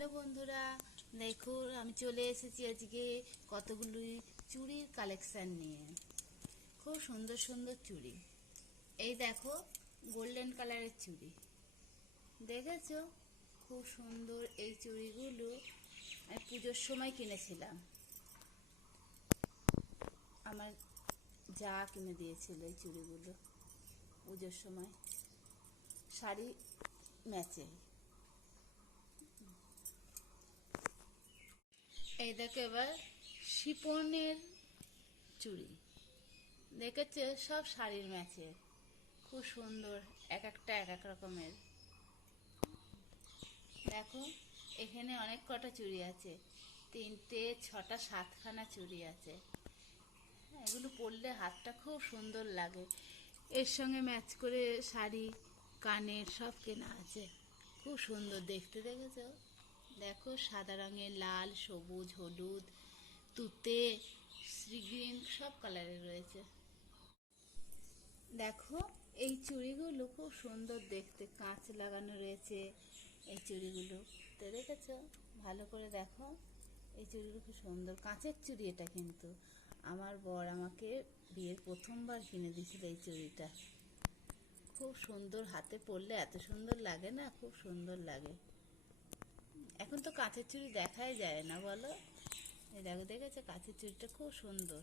Hello বন্ধুরা, দেখো, আমি চলে এসেছি আজকে কতগুলি চুড়ির কালেকশান নিয়ে। খুব সুন্দর সুন্দর চুড়ি। এই দেখো গোল্ডেন কালারের চুড়ি। দেখেছ? খুব সুন্দর এই চুড়িগুলো আমি পুজোর সময় কিনেছিলাম। আমার যা কিনে দিয়েছিল এই চুড়িগুলো পুজোর সময়। শাড়ি ম্যাচে এই দেখো এবার শিপনের চুড়ি। দেখেছ? সব শাড়ির ম্যাচে। খুব সুন্দর এক একটা এক এক রকমের। দেখো এখানে অনেক কটা চুড়ি আছে। তিনটে ছটা সাতখানা চুড়ি আছে। হ্যাঁ, এগুলো পরলে হাতটা খুব সুন্দর লাগে। এর সঙ্গে ম্যাচ করে শাড়ি কানের সব কেনা আছে। খুব সুন্দর দেখতে দেখেছ? দেখো সাদা রঙের লাল, সবুজ, হলুদ, তুতে গ্রিন সব কালারের রয়েছে। দেখো, এই চুড়িগুলো খুব সুন্দর দেখতে, কাঁচ লাগানো রয়েছে এই চুড়িগুলো। তো দেখেছ? ভালো করে দেখো, এই চুড়িগুলো খুব সুন্দর। কাঁচের চুড়ি এটা কিন্তু। আমার বর আমাকে বিয়ের প্রথমবার কিনে দিয়েছিল এই চুড়িটা। খুব সুন্দর, হাতে পরলে এত সুন্দর লাগে না? খুব সুন্দর লাগে। এখন তো কাঁচের চুড়ি দেখাই যায় না, বলো? এই দেখো, দেখেছ? কাঁচের চুড়িটা খুব সুন্দর।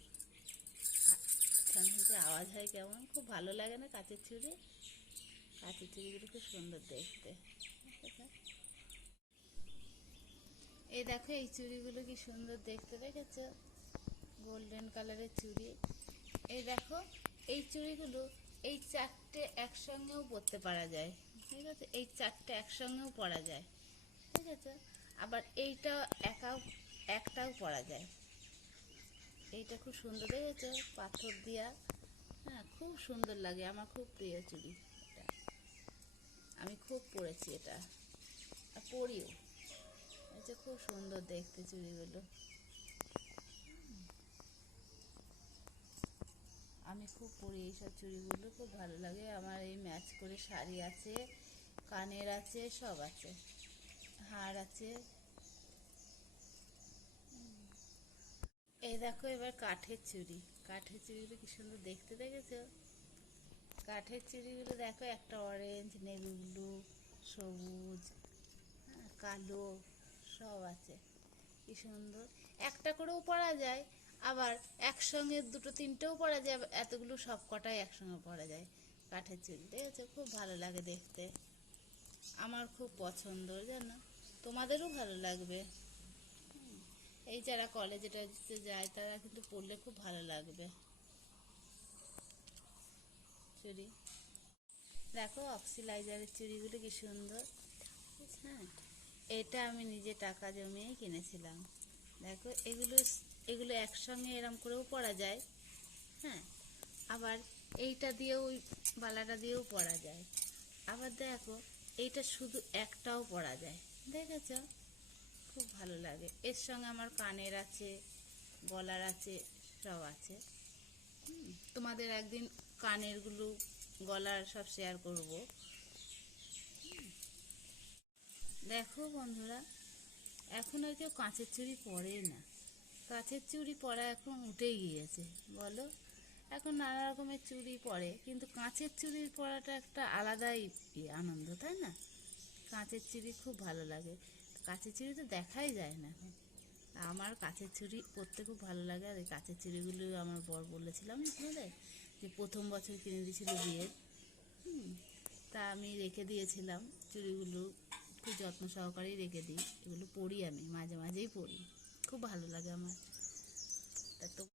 খান আওয়াজ হয় কেমন? খুব ভালো লাগে না কাঁচের চুড়ি কাঁচের চুড়িগুলো খুব সুন্দর দেখতে। এই দেখো, এই চুড়িগুলো কি সুন্দর দেখতে, দেখেছ? গোল্ডেন কালারের চুড়ি এই দেখো, এই চুড়িগুলো এই চারটে একসঙ্গেও পরতে পারা যায়। ঠিক আছে? এই চারটে একসঙ্গেও পরা যায়। ঠিক আছে আবার এইটা একা একটাও পরা যায়। এইটা খুব সুন্দর দেখেছ পাথর দিয়া। হ্যাঁ খুব সুন্দর লাগে, আমার খুব প্রিয় চুড়ি এটা। আমি খুব পরেছি এটা। আর পরিও এটা খুব সুন্দর দেখতে চুড়িগুলো। আমি খুব পরি এইসব চুড়িগুলো, খুব ভালো লাগে। আমার এই ম্যাচ করে শাড়ি আছে, কানের আছে, সব আছে। হার আছে। এই দেখো এবার কাঠের চুড়ি। কাঠের চুড়িগুলো কি সুন্দর দেখতে দেখেছ? কাঠের চুড়িগুলো দেখো একটা অরেঞ্জ নেভি ব্লু সবুজ হ্যাঁ, কালো সব আছে। কি সুন্দর। একটা করেও পরা যায় আবার একসঙ্গে দুটো তিনটেও পরা যায় এতগুলো সব কটাই একসঙ্গে পরা যায় কাঠের চুড়ি। দেখেছ? খুব ভালো লাগে দেখতে। আমার খুব পছন্দ, জানো? তোমাদেরও ভালো লাগবে। এই যারা কলেজে টলেজে যায়, তারা কিন্তু পড়লে খুব ভালো লাগবে। চুড়ি দেখো অক্সিলাইজারের চুড়িগুলো কি সুন্দর। হ্যাঁ এটা আমি নিজে টাকা জমিয়েই কিনেছিলাম। দেখো, এগুলো এগুলো একসঙ্গে এরম করেও পরা যায়। হ্যাঁ আবার এইটা দিয়েও, ওই বালাটা দিয়েও পরা যায়। আবার দেখো এইটা শুধু একটাও পরা যায়। দেখেছ? খুব ভালো লাগে। এর সঙ্গে আমার কানের আছে, গলার আছে, সব আছে। তোমাদের একদিন কানেরগুলো গলার সব শেয়ার করব। দেখো বন্ধুরা, এখন আর কেউ কাঁচের চুড়ি পরে না। কাঁচের চুড়ি পরা এখন উঠেই গিয়েছে, বলো? এখন নানা রকমের চুড়ি পরে কিন্তু কাঁচের চুড়ির পরাটা একটা আলাদাই আনন্দ, তাই না? কাঁচের চুড়ি খুব ভালো লাগে। কাঁচের চুড়ি তো দেখাই যায় না। এখন আমার কাঁচের চুড়ি পরতে খুব ভালো লাগে, আর এই কাঁচের চুড়িগুলো আমার বর বলেছিলাম না যে প্রথম বছর কিনে দিয়েছিল বিয়ের। তা আমি রেখে দিয়েছিলাম চুড়িগুলো খুব যত্ন সহকারেই রেখে দিই। এগুলো পরি আমি, মাঝে মাঝেই পরি খুব ভালো লাগে আমার। তা তো